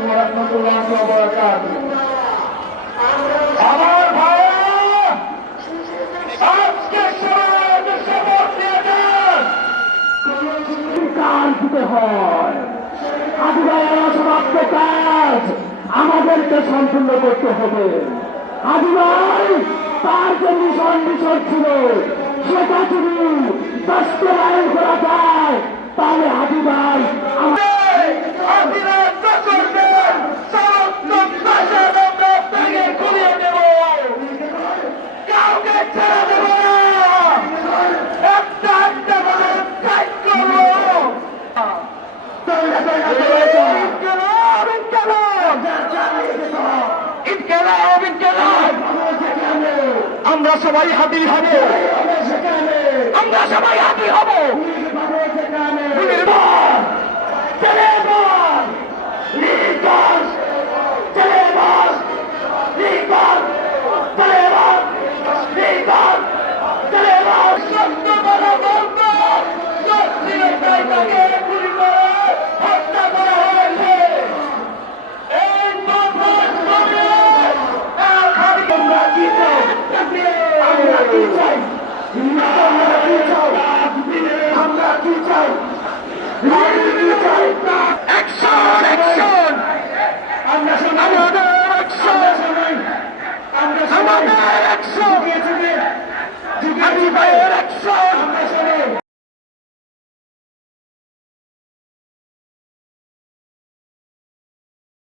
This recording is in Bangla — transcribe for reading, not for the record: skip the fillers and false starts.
ওয়া রাহমাতুল্লাহি ওয়া বারাকাতুহু। আমার ভাইরা, আজকে সমাজে শপথ নিয়েছেন কান দিতে হয়। আদিবাসীর অসমাপ্ত কাজ আমাদেরকে সম্পূর্ণ করতে হবে। আদিবাই তার যে মিশন ছিল সেটা যদি বাস্তবায়ন করা যায় তাহলে আদিবাই কাউকে ছেড়ে দেব না, একটা একটা করে ফাইট করবো। আমরা সবাই হাজির হব, আমরা সবাই হাজির হব।